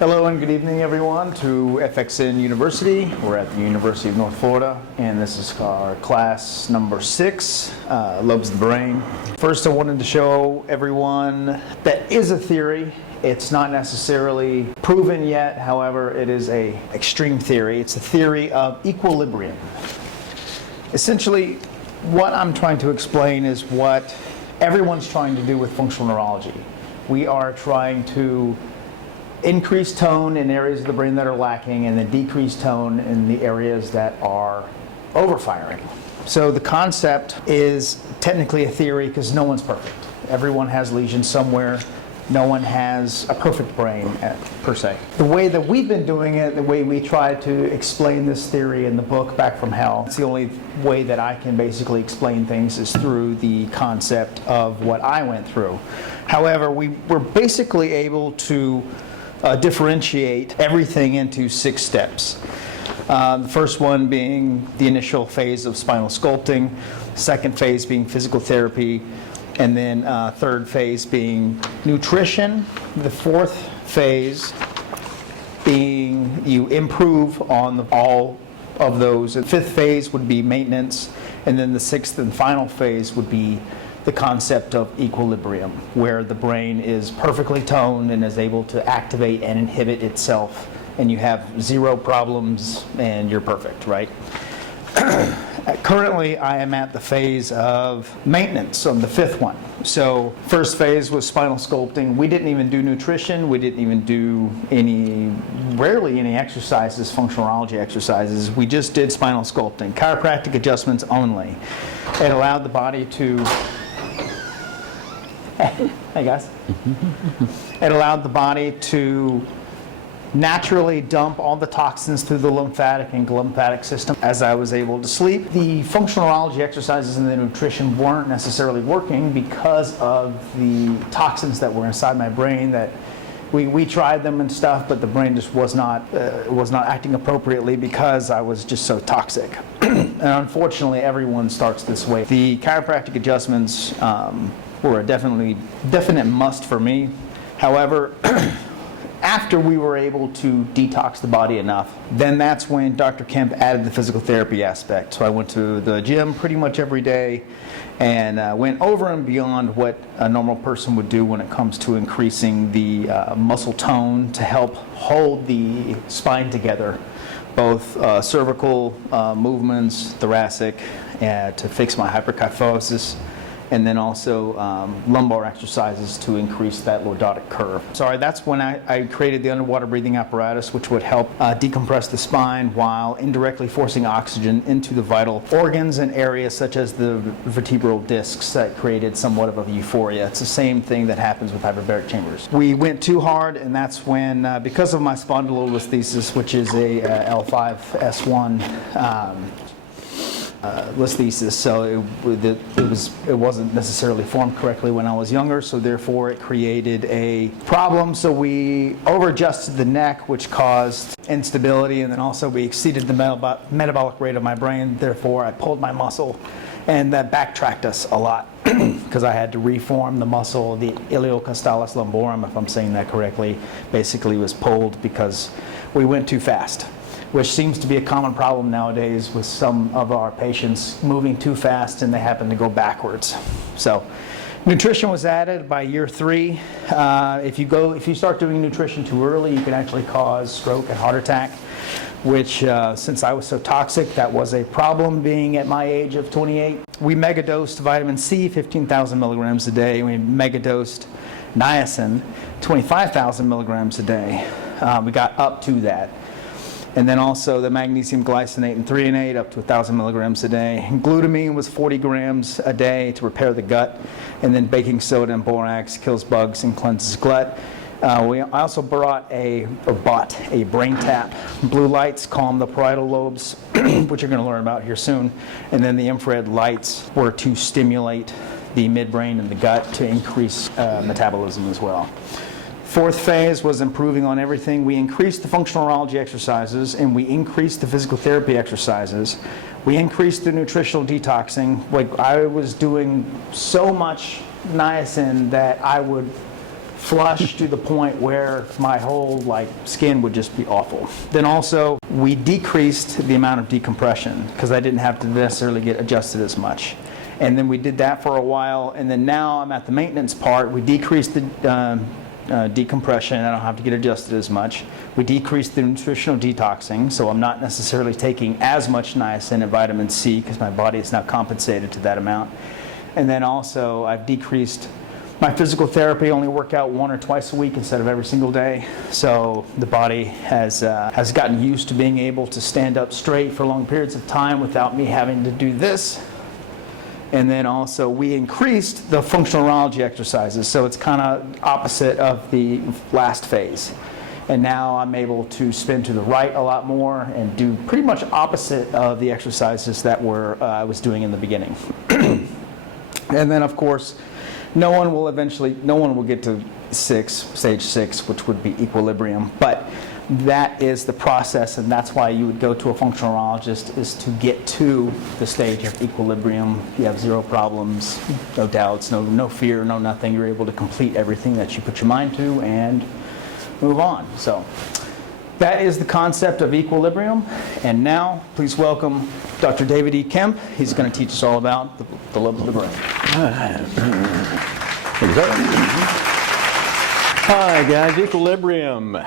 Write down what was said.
Hello and good evening everyone to FXN University. We're at the University of North Florida and this is our class number 6, Lobes of the Brain. First I wanted to show everyone that is a theory. It's not necessarily proven yet, however it is an extreme theory. It's a theory of equilibrium. Essentially what I'm trying to explain is what everyone's trying to do with functional neurology. We are trying to increase tone in areas of the brain that are lacking and then decrease tone in the areas that are overfiring. So the concept is technically a theory because no one's perfect. Everyone has lesions somewhere. No one has a perfect brain per se. The way that we've been doing it, the way we try to explain this theory in the book Back from Hell, it's the only way that I can basically explain things is through the concept of what I went through. However, we were basically able to differentiate everything into 6 steps. The first one being the initial phase of spinal sculpting, second phase being physical therapy, and then third phase being nutrition. The fourth phase being you improve on all of those. The fifth phase would be maintenance, and then the sixth and final phase would be the concept of equilibrium, where the brain is perfectly toned and is able to activate and inhibit itself, and you have 0 problems and you're perfect, right? Currently, I am at the phase of maintenance on the 5th one. So, first phase was spinal sculpting. We didn't even do nutrition. We didn't even do rarely any exercises, functional neurology exercises. We just did spinal sculpting, chiropractic adjustments only. It allowed the body to Hey guys. It allowed the body to naturally dump all the toxins through the lymphatic and glymphatic system as I was able to sleep. The functional neurology exercises and the nutrition weren't necessarily working because of the toxins that were inside my brain. That we tried them and stuff, but the brain just was not acting appropriately because I was just so toxic. And unfortunately, everyone starts this way. The chiropractic adjustments were a definite must for me. However, after we were able to detox the body enough, then that's when Dr. Kemp added the physical therapy aspect. So I went to the gym pretty much every day and went over and beyond what a normal person would do when it comes to increasing the muscle tone to help hold the spine together, both cervical movements, thoracic, to fix my hyperkyphosis, and then also lumbar exercises to increase that lordotic curve. Sorry, that's when I created the underwater breathing apparatus, which would help decompress the spine while indirectly forcing oxygen into the vital organs and areas such as the vertebral discs that created somewhat of a euphoria. It's the same thing that happens with hyperbaric chambers. We went too hard, and that's when, because of my spondylolisthesis, which is a L5-S1 listhesis, so it wasn't necessarily formed correctly when I was younger, so therefore it created a problem. So we over-adjusted the neck, which caused instability, and then also we exceeded the metabolic rate of my brain. Therefore, I pulled my muscle, and that backtracked us a lot because I had to reform the muscle. The iliocostalis lumborum, if I'm saying that correctly, basically was pulled because we went too fast, which seems to be a common problem nowadays with some of our patients moving too fast and they happen to go backwards. So nutrition was added by year 3. If you start doing nutrition too early, you can actually cause stroke and heart attack, which since I was so toxic, that was a problem being at my age of 28. We megadosed vitamin C 15,000 milligrams a day. We megadosed niacin 25,000 milligrams a day. We got up to that. And then also the magnesium glycinate and threonate up to 1,000 milligrams a day. And glutamine was 40 grams a day to repair the gut. And then baking soda and borax kills bugs and cleanses gut. I also bought a brain tap. Blue lights calm the parietal lobes, which you're going to learn about here soon. And then the infrared lights were to stimulate the midbrain and the gut to increase metabolism as well. Fourth phase was improving on everything. We increased the functional neurology exercises and we increased the physical therapy exercises. We increased the nutritional detoxing. Like I was doing so much niacin that I would flush to the point where my whole skin would just be awful. Then also we decreased the amount of decompression because I didn't have to necessarily get adjusted as much. And then we did that for a while, and then now I'm at the maintenance part. We decreased the decompression. I don't have to get adjusted as much. We decreased the nutritional detoxing, so I'm not necessarily taking as much niacin and vitamin C because my body is now compensated to that amount. And then also I've decreased my physical therapy, only work out 1 or twice a week instead of every single day. So the body has gotten used to being able to stand up straight for long periods of time without me having to do this. And then also we increased the functional neurology exercises, so it's kind of opposite of the last phase. And now I'm able to spin to the right a lot more and do pretty much opposite of the exercises that I was doing in the beginning. And then of course, no one will get to stage 6, which would be equilibrium, but that is the process, and that's why you would go to a functional neurologist, is to get to the stage of equilibrium. You have zero problems, no doubts, no fear, no nothing. You're able to complete everything that you put your mind to and move on. So that is the concept of equilibrium. And now, please welcome Dr. David E. Kemp. He's going to teach us all about the lobes of the brain. Hi guys, equilibrium.